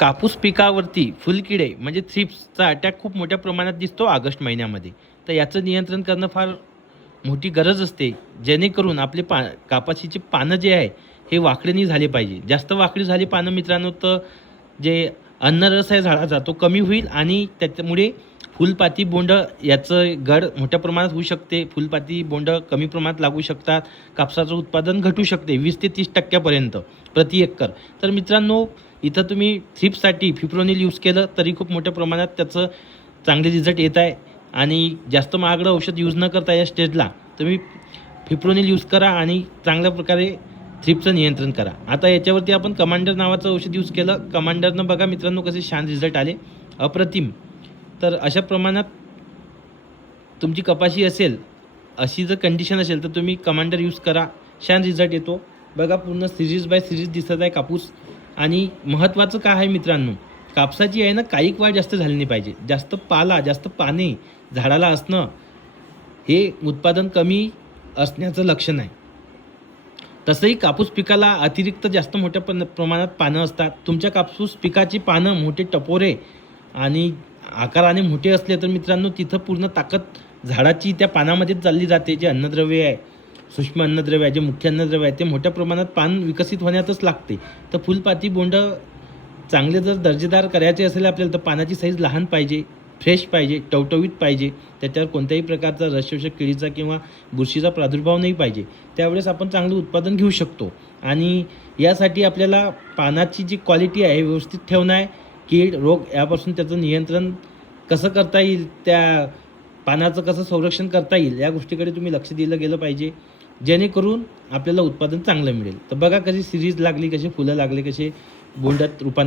कापूस पिकावरती फुलकिडे म्हणजे थ्रिप्सचा अटॅक खूप मोठ्या प्रमाणात दिसतो ऑगस्ट महिन्यामध्ये. तर याचं नियंत्रण करणं फार मोठी गरज असते, जेणेकरून आपले कापाशीचे पानं जे आहे हे वाकडे नाही झाले पाहिजे. जास्त वाकडी झाली पानं मित्रांनो तर जे अन्नरस आहे झाडाचा तो कमी होईल आणि त्याच्यामुळे फुलपाती बोंड याचं घड मोठ्या प्रमाणात होऊ शकते. फुलपाती बोंड कमी प्रमाणात लागू शकतात. कापसाचं उत्पादन घटू शकते 20 ते 30% प्रति एकर. तर मित्रांनो इथं तुम्ही थ्रिप्ससाठी फिप्रोनिल यूज केलं तरी खूप मोठ्या प्रमाणात त्याचं चांगले रिझल्ट येत आहे. आणि जास्त महागडं औषध यूज न करता या स्टेजला तुम्ही फिप्रोनिल यूज करा आणि चांगल्या प्रकारे थ्रिप्सचं नियंत्रण करा. आता याच्यावरती आपण कमांडर नावाचं औषध यूज केलं. कमांडरनं बघा मित्रांनो कसे छान रिझल्ट आले, अप्रतिम. तर अशा प्रमाणात तुमची कपाशी असेल, अशी जर कंडिशन असेल तर तुम्ही कमांडर यूज करा, छान रिझल्ट येतो. बघा पूर्ण सिरीज बाय सिरीज दिसत आहे कापूस. आणि महत्त्वाचं काय आहे मित्रांनो, कापसाची आहे ना कायिक वाढ जास्त झाली नाही पाहिजे. जास्त पाला जास्त पाने झाडाला असणं हे उत्पादन कमी असण्याचं लक्षण आहे. तसंही कापूस पिकाला अतिरिक्त जास्त मोठ्या प्रमाणात पानं असतात. तुमच्या कापूस पिकाची पानं मोठे टपोरे आणि आकाराने मोठे असले तर मित्रांनो तिथं पूर्ण ताकद झाडाची त्या पानामध्येच चालली जाते. जे अन्नद्रव्य आहे, सूक्ष्म अन्नद्रव्य आहे, जे मुख्य अन्नद्रव्य आहे ते मोठ्या प्रमाणात पान विकसित होण्यातच लागते. तर फुलपाती बोंड चांगले जर दर्जेदार करायचे असेल आपल्याला तर पानाची साईज लहान पाहिजे, फ्रेश पाहिजे, टवटवीत पाहिजे. त्याच्यावर कोणत्याही प्रकारचा रसशोषक किडीचा किंवा बुरशीचा प्रादुर्भाव नाही पाहिजे. त्यावेळेस आपण चांगलं उत्पादन घेऊ शकतो. आणि यासाठी आपल्याला पानाची जी क्वालिटी आहे व्यवस्थित ठेवणं आहे. कीड रोग यापासून त्याचं नियंत्रण कसं करता येईल, त्या पानाचं कसं संरक्षण करता येईल या गोष्टीकडे तुम्ही लक्ष दिलं गेलं पाहिजे, जेणेकरून आपल्याला उत्पादन चांगलं मिळेल. तर बघा कशी सिरीज लागली, कसे फुलं लागले, कसे बोंडात रूपांतर